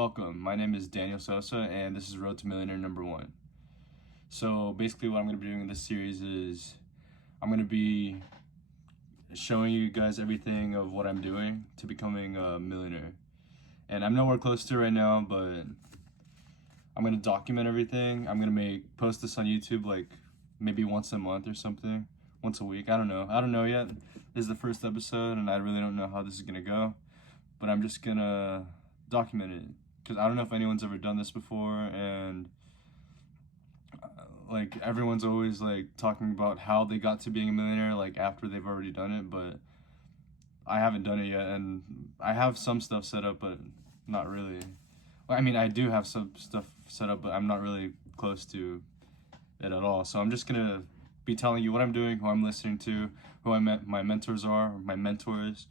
welcome. My name is Daniel Sosa, and this is Road to Millionaire #1. So basically what I'm going to be doing in this series is I'm going to be showing you guys everything of what I'm doing to becoming a millionaire. And I'm nowhere close to it right now, but I'm going to document everything. I'm going to post this on YouTube like maybe once a month or something, once a week. I don't know yet. This is the first episode, and I really don't know how this is going to go. But I'm just gonna document it because I don't know if anyone's ever done this before, and like everyone's always like talking about how they got to being a millionaire like after they've already done it, but I haven't done it yet, and I have some stuff set up, but not really. Well, I mean, I do have some stuff set up, but I'm not really close to it at all. So I'm just gonna be telling you what I'm doing, who I'm listening to, who my mentors are, my mentors.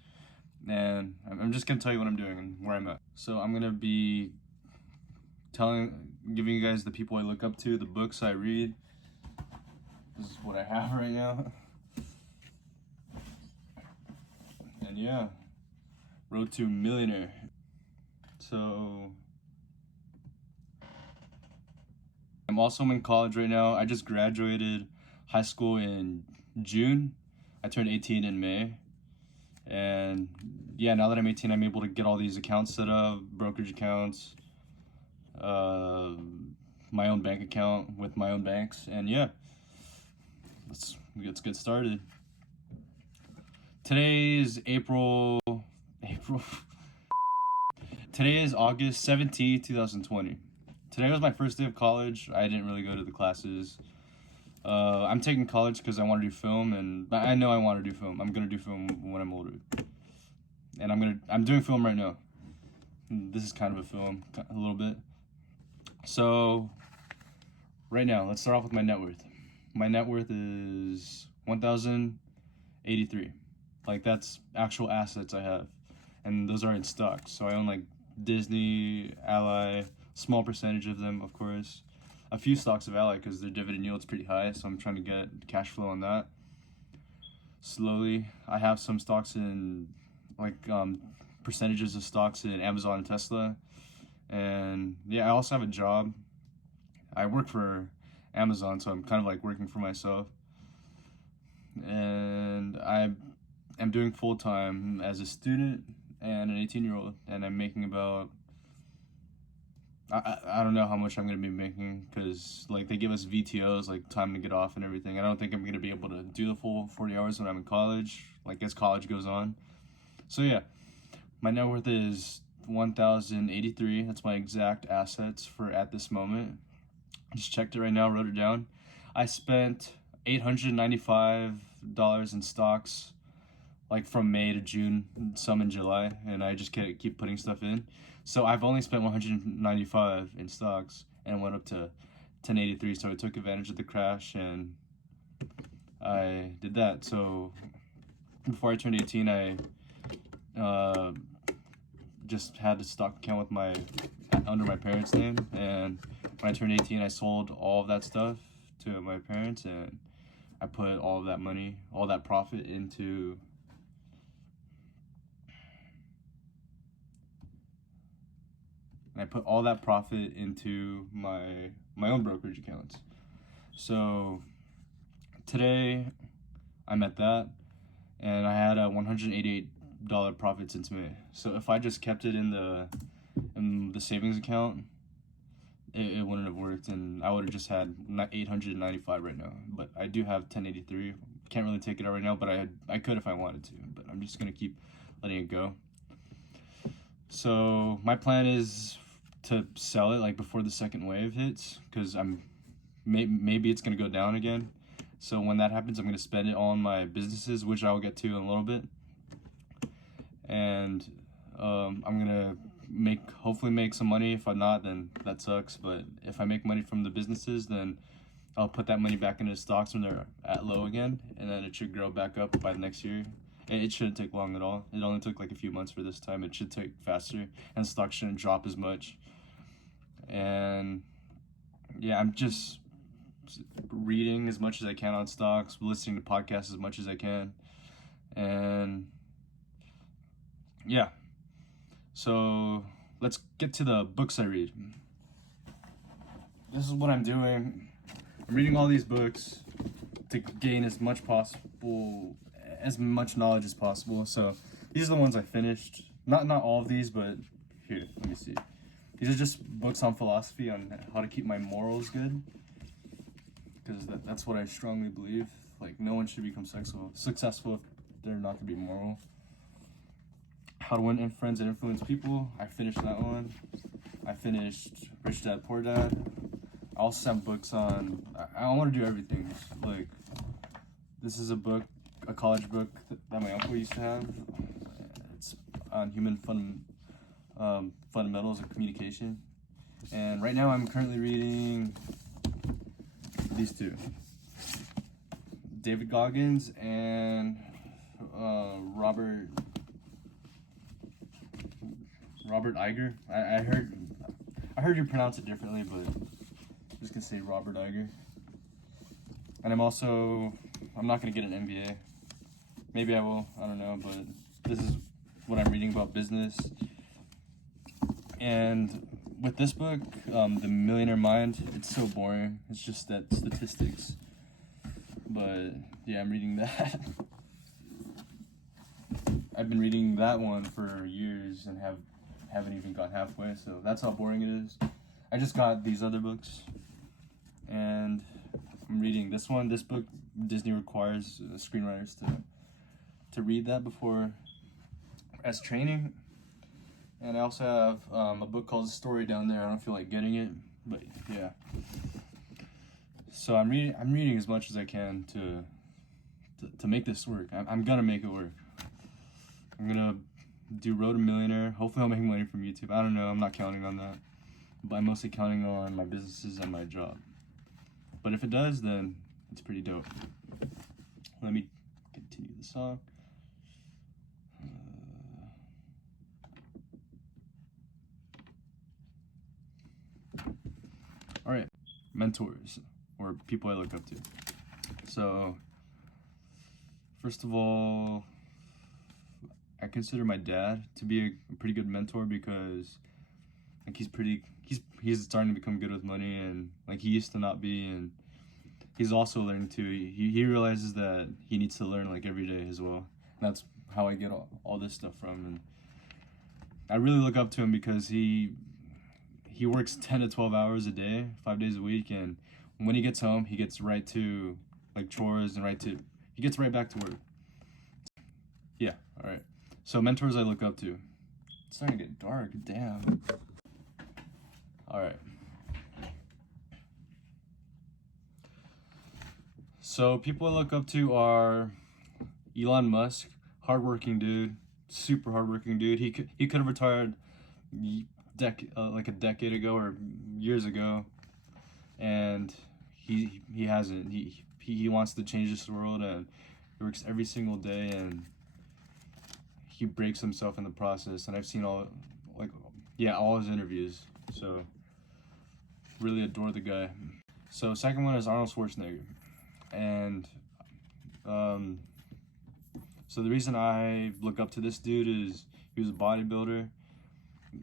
And I'm just gonna tell you what I'm doing and where I'm at. So I'm gonna be giving you guys the people I look up to, the books I read. This is what I have right now. And yeah, Road to Millionaire. So I'm also in college right now. I just graduated high school in June. I turned 18 in May. And yeah, now that I'm 18, I'm able to get all these accounts set up, brokerage accounts, my own bank account with my own banks, and yeah, let's get started. Today is April. Today is August 17th, 2020. Today was my first day of college. I didn't really go to the classes. I'm taking college because I want to do film, and I know I want to do film. I'm gonna do film when I'm older, and I'm doing film right now. This is kind of a film, a little bit. So, right now, let's start off with my net worth. My net worth is $1,083. Like that's actual assets I have, and those are in stocks. So I own like Disney, Ally, small percentage of them, of course. A few stocks of Ally because their dividend yield's pretty high, so I'm trying to get cash flow on that slowly. I have some stocks in like percentages of stocks in Amazon and Tesla, and yeah, I also have a job. I work for Amazon, so I'm kind of like working for myself, and I am doing full time as a student and an 18-year-old, and I'm making about I don't know how much I'm going to be making because like they give us VTOs, like time to get off and everything. I don't think I'm going to be able to do the full 40 hours when I'm in college, like as college goes on. So yeah, my net worth is 1,083. That's my exact assets for at this moment. I just checked it right now, wrote it down. I spent $895 in stocks like from May to June, some in July, and I just keep putting stuff in. So I've only spent $195 in stocks and went up to 1083. So I took advantage of the crash and I did that. So before I turned 18, I just had a stock account under my parents' name, and when I turned 18, I sold all of that stuff to my parents, and I put all of that money, all that profit into my own brokerage accounts. So today I'm at that, and I had a $188 profit since May. So if I just kept it in the savings account, it wouldn't have worked, and I would have just had 895 right now. But I do have 1083. Can't really take it out right now, but I could if I wanted to. But I'm just gonna keep letting it go. So my plan is to sell it like before the second wave hits, because maybe it's gonna go down again. So when that happens, I'm gonna spend it all on my businesses, which I'll get to in a little bit, and I'm gonna hopefully make some money. If I'm not, then that sucks. But if I make money from the businesses, then I'll put that money back into stocks when they're at low again, and then it should grow back up by the next year. It shouldn't take long at all. It only took like a few months for this time. It should take faster, and stocks shouldn't drop as much. And yeah, I'm just reading as much as I can on stocks, listening to podcasts as much as I can, and yeah. So let's get to the books I read. This is what I'm doing. I'm reading all these books to gain as much knowledge as possible. So these are the ones I finished. Not all of these, but here, let me see. These are just books on philosophy, on how to keep my morals good. Because that's what I strongly believe. Like, no one should become successful if they're not gonna be moral. How to Win Friends and Influence People. I finished that one. I finished Rich Dad Poor Dad. I also have books on. I want to do everything. Like, this is a college book that my uncle used to have. It's on fundamentals of communication. And right now I'm currently reading these two. David Goggins and Robert Iger. I heard you pronounce it differently, but I'm just gonna say Robert Iger. And I'm not gonna get an MBA. Maybe I will, I don't know, but this is what I'm reading about business. And with this book, The Millionaire Mind, it's so boring. It's just that statistics. But yeah, I'm reading that. I've been reading that one for years and haven't even got halfway, so that's how boring it is. I just got these other books, and I'm reading this one. This book, Disney requires screenwriters to read that before as training. And I also have a book called The Story down there. I don't feel like getting it, but yeah. So I'm reading as much as I can to make this work. I'm gonna make it work. I'm gonna do Road to Millionaire. Hopefully I'll make money from YouTube. I don't know, I'm not counting on that. But I'm mostly counting on my businesses and my job. But if it does, then it's pretty dope. Let me continue the song. All right, mentors or people I look up to. So, first of all, I consider my dad to be a pretty good mentor because like he's starting to become good with money, and like he used to not be, and he's also learning too. He realizes that he needs to learn like every day as well. And that's how I get all this stuff from, and I really look up to him because he works 10 to 12 hours a day, 5 days a week, and when he gets home, he gets right to like chores and he gets right back to work. Yeah, all right. So mentors I look up to. It's starting to get dark, damn. All right. So people I look up to are Elon Musk, hardworking dude, super hardworking dude. He could have retired like a decade ago or years ago, and he hasn't. He wants to change this world, and he works every single day, and he breaks himself in the process. And I've seen all his interviews, so really adore the guy. So second one is Arnold Schwarzenegger, and so the reason I look up to this dude is he was a bodybuilder.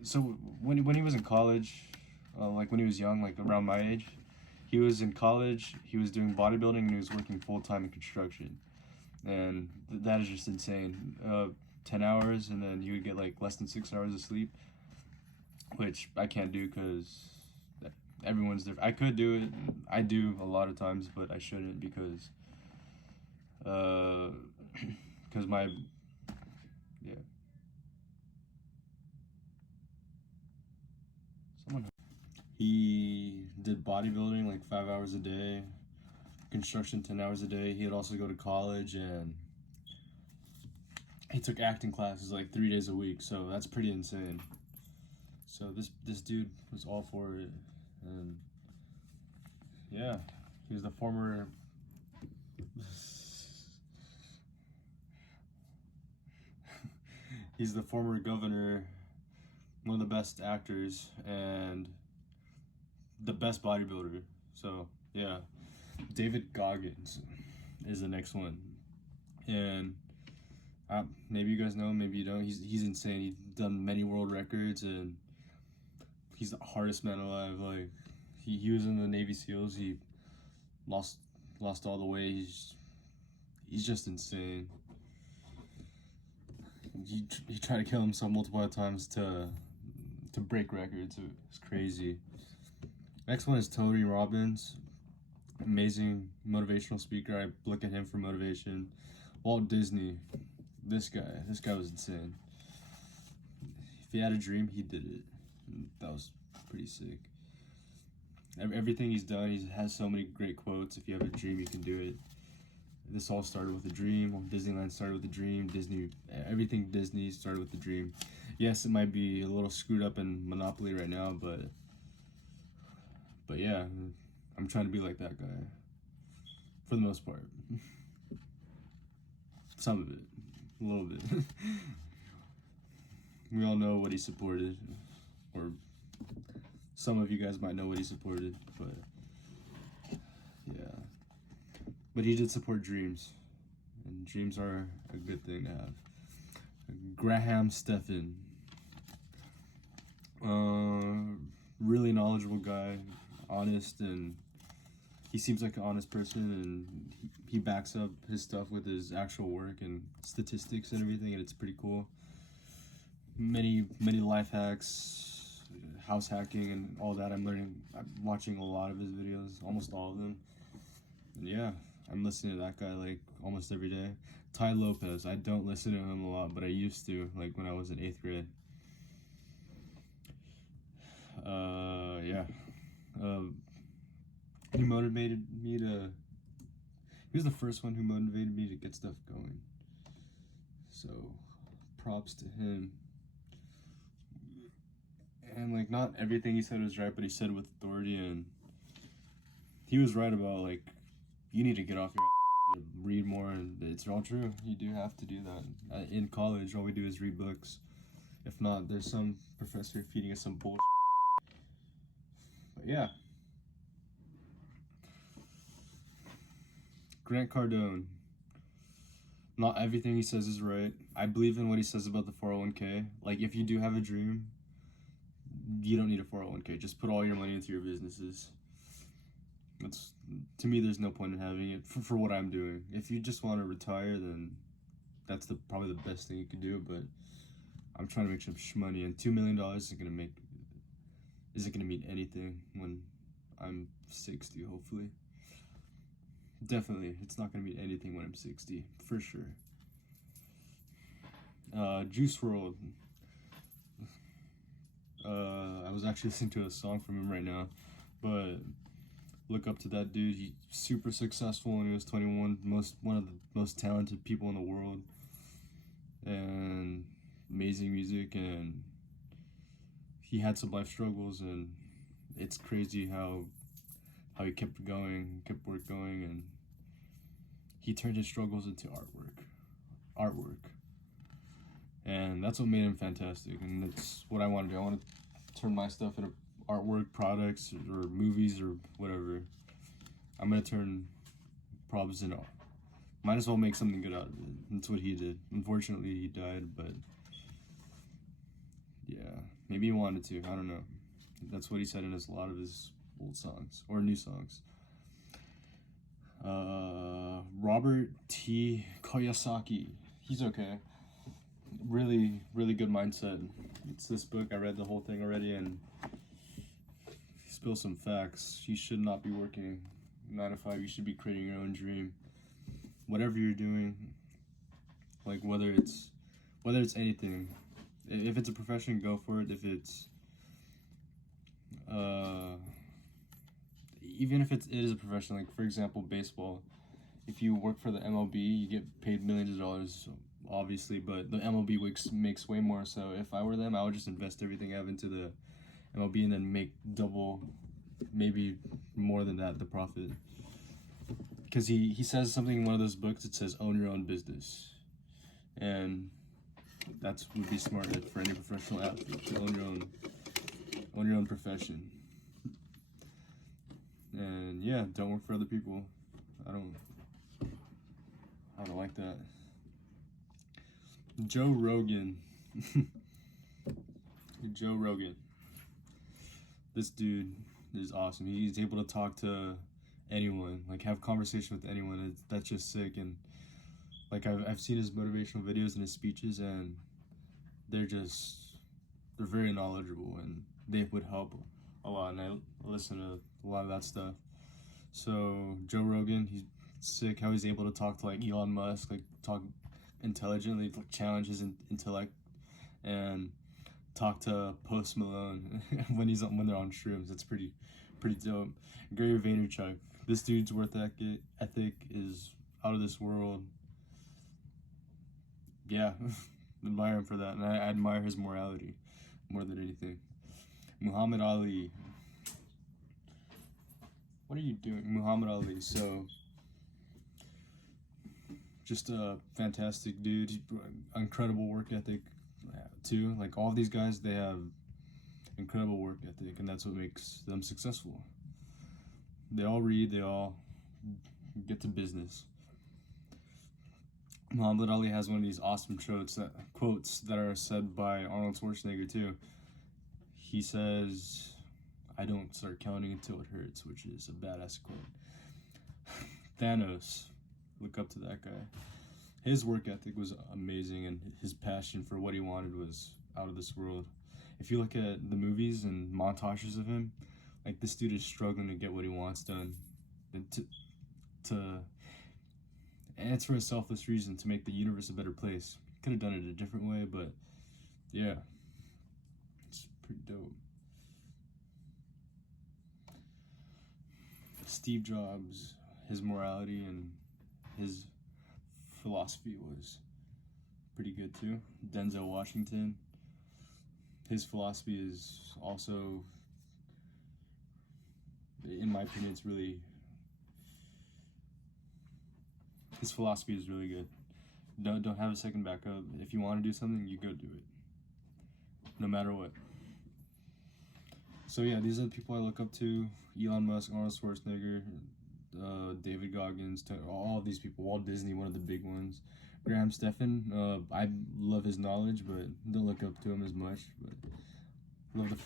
So when he was in college, like when he was young, like around my age, he was in college, he was doing bodybuilding, and he was working full-time in construction. And that is just insane. 10 hours, and then you would get like less than 6 hours of sleep, which I can't do because everyone's different. I could do it. I do a lot of times, but I shouldn't because my, yeah. He did bodybuilding like 5 hours a day, construction 10 hours a day. He'd also go to college, and he took acting classes like 3 days a week. So that's pretty insane. So this dude was all for it, and yeah, he was the former. He's the former governor, one of the best actors, and the best bodybuilder. So yeah, David Goggins is the next one, and maybe you guys know him, maybe you don't. He's insane. He's done many world records, and he's the hardest man alive. Like he was in the Navy SEALs. He lost all the weight. He's just insane. He tried to kill himself multiple times to break records. It's crazy. Next one is Tony Robbins. Amazing motivational speaker. I look at him for motivation. Walt Disney. This guy was insane. If he had a dream, he did it. That was pretty sick. Everything he's done, he has so many great quotes. If you have a dream, you can do it. This all started with a dream. Disneyland started with a dream. Everything Disney started with a dream. Yes, it might be a little screwed up in Monopoly right now, but yeah, I'm trying to be like that guy for the most part. Some of it, a little bit. We all know what he supported, or some of you guys might know what he supported, but yeah. But he did support dreams, and dreams are a good thing to have. Graham Stephan, really knowledgeable guy, honest, and he seems like an honest person, and he backs up his stuff with his actual work and statistics and everything, and it's pretty cool. Many life hacks, house hacking, and all that. I'm watching a lot of his videos, almost all of them. And yeah, I'm listening to that guy like almost every day. Ty Lopez, I don't listen to him a lot, but I used to, like when I was in 8th grade. Yeah. He motivated me to. He was the first one who motivated me to get stuff going. So, props to him. And like, not everything he said was right, but he said with authority, and he was right about like, you need to get off your read more, and it's all true. You do have to do that. In college, all we do is read books. If not, there's some professor feeding us some bullshit. But yeah. Grant Cardone. Not everything he says is right. I believe in what he says about the 401k. Like, if you do have a dream, you don't need a 401k. Just put all your money into your businesses. That's, to me, there's no point in having it for what I'm doing. If you just want to retire, then that's probably the best thing you could do. But I'm trying to make some money, and $2 million isn't gonna mean anything when I'm 60, hopefully. Definitely, it's not gonna mean anything when I'm 60, for sure. Juice WRLD. I was actually listening to a song from him right now, but look up to that dude. He's super successful when he was 21. One of the most talented people in the world, and amazing music. And he had some life struggles, and it's crazy how he kept going, kept work going, and he turned his struggles into artwork. And that's what made him fantastic, and that's what I want to do. I want to turn my stuff into artwork, products, or movies, or whatever. I'm going to turn problems into art. Might as well make something good out of it. That's what he did. Unfortunately, he died, but yeah, maybe he wanted to. I don't know. That's what he said in a lot of his old songs, or new songs. Robert T. Kiyosaki. He's okay. Really good mindset. It's this book. I read the whole thing already, and spill some facts. You should not be working 9 to 5. You should be creating your own dream. Whatever you're doing, like whether it's anything. If it's a profession, go for it. If it's even if it is a profession, like for example, baseball. If you work for the MLB, you get paid millions of dollars, obviously, but the MLB makes way more. So if I were them, I would just invest everything I have into the MLB and then make double, maybe more than that, the profit. Because he says something in one of those books, it says own your own business. And that's would be smart for any professional athlete, to own your own profession. And yeah, don't work for other people. I don't like that. Joe Rogan. Joe Rogan. This dude is awesome. He's able to talk to anyone, like have conversation with anyone. That's just sick. And like I've seen his motivational videos and his speeches, and they're very knowledgeable, and they would help a lot. And I listen to a lot of that stuff. So Joe Rogan, he's sick. How he's able to talk to like Elon Musk, like talk intelligently, like challenge his intellect, and talk to Post Malone when they're on shrooms. That's pretty dope. Gary Vaynerchuk, this dude's ethic is out of this world. Yeah, admire him for that, and I admire his morality more than anything. Muhammad Ali. What are you doing, Muhammad Ali? So, just a fantastic dude. Incredible work ethic too. Like all of these guys, they have incredible work ethic, and that's what makes them successful. They all read, they all get to business. Muhammad Ali has one of these awesome quotes that are said by Arnold Schwarzenegger too. He says, "I don't start counting until it hurts," which is a badass quote. Thanos, look up to that guy. His work ethic was amazing, and his passion for what he wanted was out of this world. If you look at the movies and montages of him, like this dude is struggling to get what he wants done, and and it's for a selfless reason, to make the universe a better place. Could have done it a different way, but yeah, it's pretty dope. Steve Jobs, his morality and his philosophy was pretty good too. Denzel Washington, his philosophy is also, in my opinion, his philosophy is really good. Don't have a second backup. If you want to do something, you go do it, no matter what. So yeah, these are the people I look up to: Elon Musk, Arnold Schwarzenegger, David Goggins, all of these people. Walt Disney, one of the big ones. Graham Stephan, I love his knowledge, but don't look up to him as much. But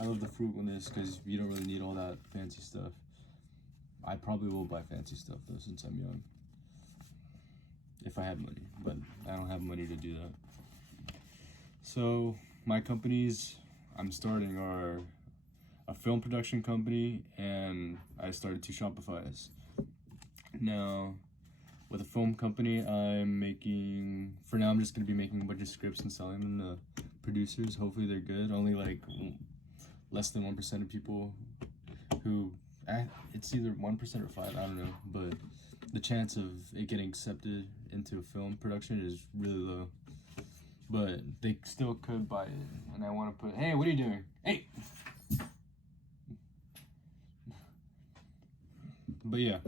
I love the fruitfulness, because you don't really need all that fancy stuff. I probably will buy fancy stuff though, since I'm young, if I had money, but I don't have money to do that. So my companies I'm starting are a film production company, and I started 2 Shopify's. Now, with a film company, I'm just going to be making a bunch of scripts and selling them to producers. Hopefully they're good. Only like less than 1% of people who, it's either 1% or 5, I don't know, but the chance of it getting accepted into a film production is really low. But they still could buy it, and I want to put, hey, what are you doing? Hey! But yeah.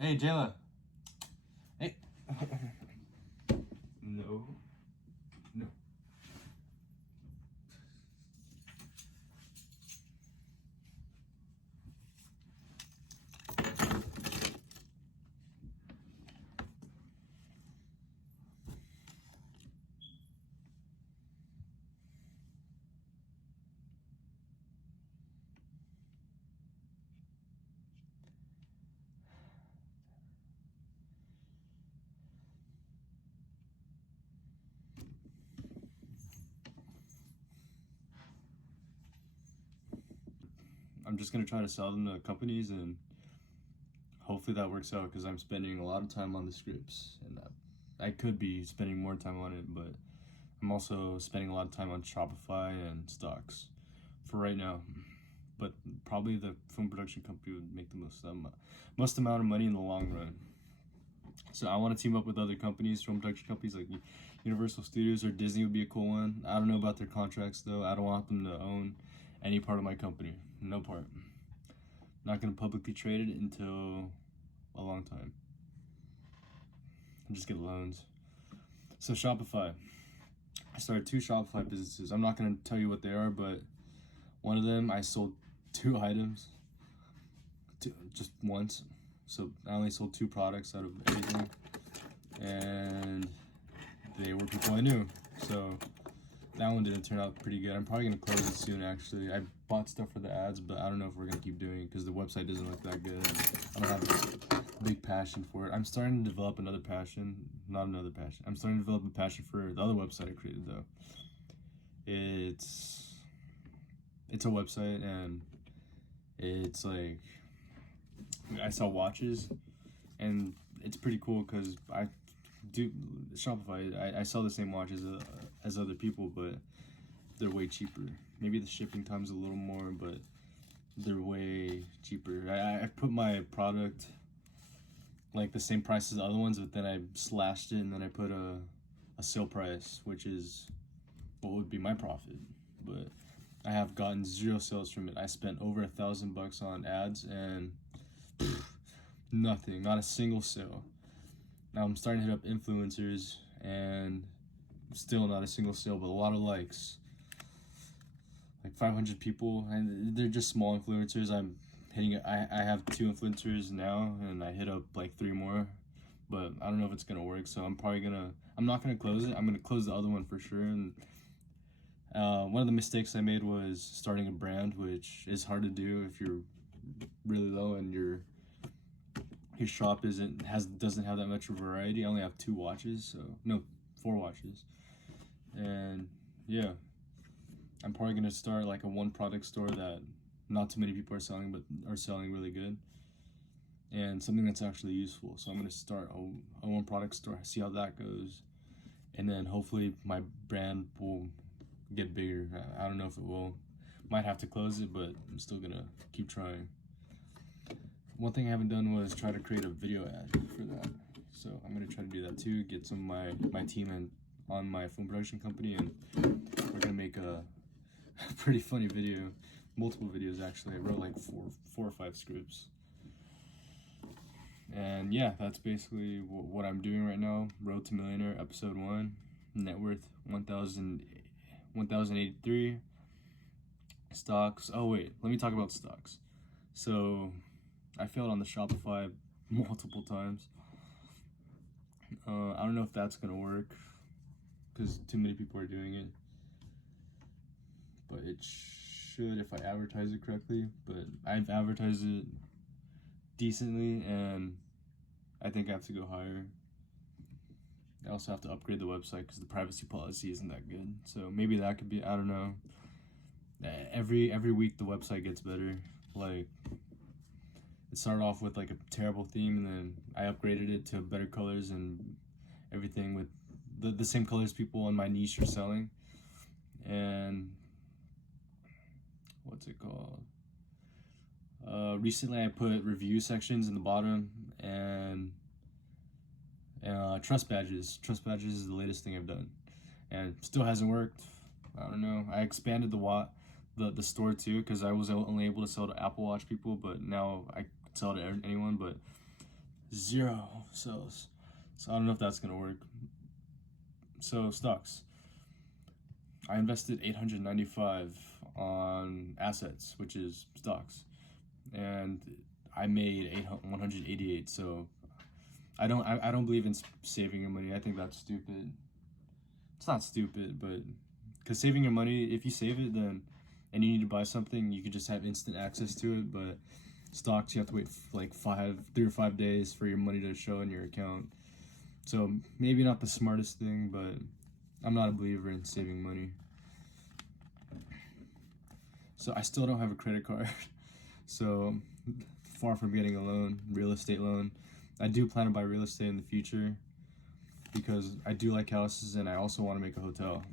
Hey, Jayla. Hey. No. No. I'm just gonna try to sell them to companies, and hopefully that works out, because I'm spending a lot of time on the scripts, and I could be spending more time on it, but I'm also spending a lot of time on Shopify and stocks for right now. But probably the film production company would make the most amount of money in the long run. So I want to team up with other companies, film production companies like Universal Studios or Disney would be a cool one. I don't know about their contracts though. I don't want them to own any part of my company. No part. Not going to publicly trade it until a long time. I'll just get loans. So Shopify. I started 2 Shopify businesses. I'm not going to tell you what they are, but one of them I sold 2 items just once. So I only sold 2 products out of everything, and they were people I knew. So that one didn't turn out pretty good. I'm probably gonna close it soon. Actually, I bought stuff for the ads, but I don't know if we're gonna keep doing it because the website doesn't look that good. I don't have a big passion for it. I'm starting to develop another passion, not another passion. I'm starting to develop a passion for the other website I created though. It's a website and it's like I sell watches and it's pretty cool because I do Shopify. I sell the same watches as other people, but they're way cheaper. Maybe the shipping time's a little more, but they're way cheaper. I put my product like the same price as the other ones, but then I slashed it and then I put a sale price, which is what would be my profit. But I have gotten 0 sales from it. I spent over $1,000 on ads and nothing, not a single sale. Now I'm starting to hit up influencers and still not a single sale, but a lot of likes. Like 500 people, and they're just small influencers. I'm hitting it. I have 2 influencers now, and I hit up like 3 more, but I don't know if it's gonna work. So I'm not gonna close it. I'm gonna close the other one for sure. And one of the mistakes I made was starting a brand, which is hard to do if you're really low and your shop doesn't have that much variety. I only have 2 watches, so no, 4 watches, and yeah, I'm probably gonna start like a 1 product store that not too many people are selling, but are selling really good, and something that's actually useful. So I'm gonna start a 1 product store, see how that goes, and then hopefully my brand will get bigger. I don't know if it will. Might have to close it, but I'm still gonna keep trying. One thing I haven't done was try to create a video ad for that. So I'm gonna try to do that too, get some of my team and on my film production company, and we're gonna make a pretty funny video, multiple videos actually. I wrote like four or 5 scripts. And yeah, that's basically what I'm doing right now. Road to Millionaire, episode 1, net worth 1,083. Stocks. Oh wait, let me talk about stocks. So I failed on the Shopify multiple times. I don't know if that's gonna work because too many people are doing it, but it should if I advertise it correctly. But I've advertised it decently, and I think I have to go higher. I also have to upgrade the website because the privacy policy isn't that good. So maybe that could be, I don't know. Every week the website gets better. Like, it started off with like a terrible theme, and then I upgraded it to better colors and everything with the same colors people in my niche are selling. And what's it called? Recently I put review sections in the bottom, and trust badges. Trust badges is the latest thing I've done, and still hasn't worked. I don't know. I expanded the store too, because I was only able to sell to Apple Watch people, but now I sell to anyone, but 0 sales. So I don't know if that's gonna work. So stocks. I invested $895 on assets, which is stocks, and I made 188. So I don't believe in saving your money. I think that's stupid. It's not stupid, but because saving your money, if you save it, then and you need to buy something, you could just have instant access to it. But stocks, you have to wait like 3 or 5 days for your money to show in your account. So maybe not the smartest thing, but I'm not a believer in saving money. So I still don't have a credit card. So far from getting a loan, real estate loan. I do plan to buy real estate in the future because I do like houses, and I also want to make a hotel.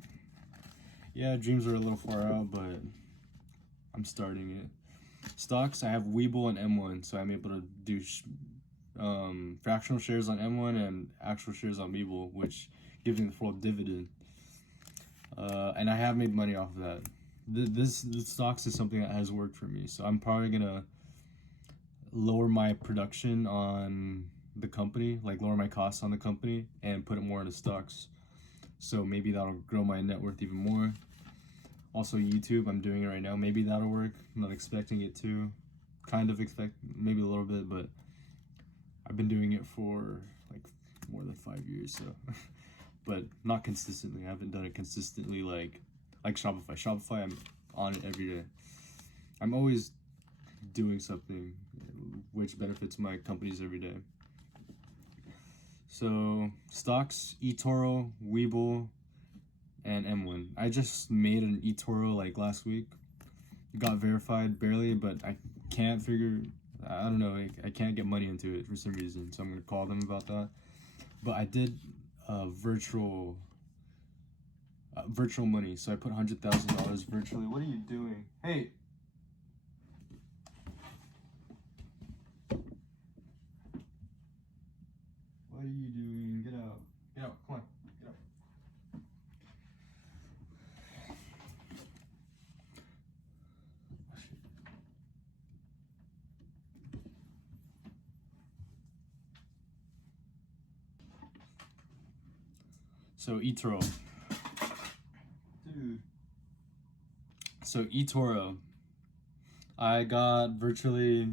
Yeah, dreams are a little far out, but I'm starting it. Stocks, I have Webull and M1, so I'm able to do fractional shares on M1 and actual shares on Webull, which gives me the full dividend. And I have made money off of that. This stocks is something that has worked for me, so I'm probably gonna lower my production on the company, like lower my costs on the company, and put it more into stocks. So maybe that'll grow my net worth even more. Also YouTube, I'm doing it right now. Maybe that'll work. I'm not expecting it to. Kind of expect maybe a little bit, but I've been doing it for like more than 5 years, so but not consistently. I haven't done it consistently like like Shopify. Shopify, I'm on it every day. I'm always doing something which benefits my companies every day. So stocks, eToro, Webull, and M1. I just made an eToro like last week. Got verified barely, but I can't figure. I don't know. I can't get money into it for some reason, so I'm gonna call them about that. But I did virtual money, so I put $100,000 virtually. What are you doing? Hey. What are you doing? Get out. Get out. Come on. Get out. So eToro. Dude. So eToro. I got virtually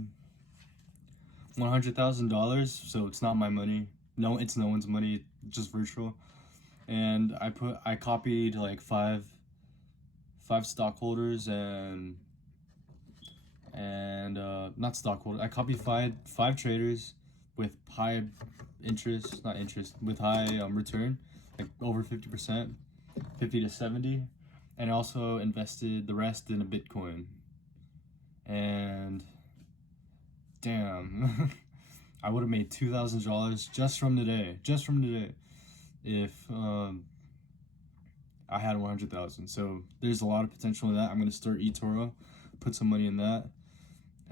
$100,000, so it's not my money. No, it's no one's money, just virtual. And I copied like five stockholders and not stockholders. I copied five traders with high interest, not interest, with high return, like over 50%, 50 to 70, and I also invested the rest in a Bitcoin. And damn, I would have made $2,000 just from today, if I had 100,000. So there's a lot of potential in that. I'm gonna start eToro, put some money in that.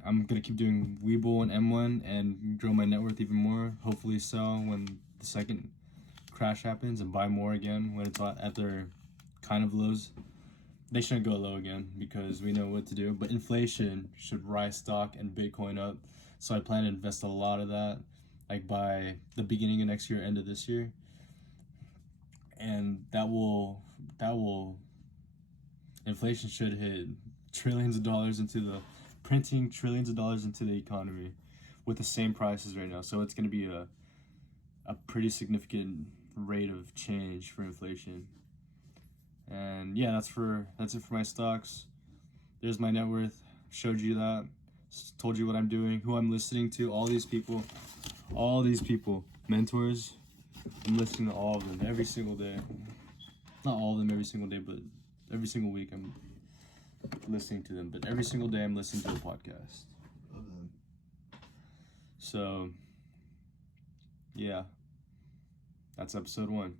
I'm gonna keep doing Webull and M1 and grow my net worth even more. Hopefully sell when the second crash happens and buy more again when it's at their kind of lows. They shouldn't go low again because we know what to do. But inflation should rise stock and Bitcoin up. So I plan to invest a lot of that, like by the beginning of next year, end of this year. And that will inflation should hit trillions of dollars into the printing trillions of dollars into the economy with the same prices right now. So it's going to be a pretty significant rate of change for inflation. And yeah, that's it for my stocks. There's my net worth. Showed you that. Told you what I'm doing, who I'm listening to, all these people, mentors. I'm listening to all of them every single day. Not all of them every single day, but every single week I'm listening to them. But every single day I'm listening to a podcast of them. So, yeah, that's episode 1.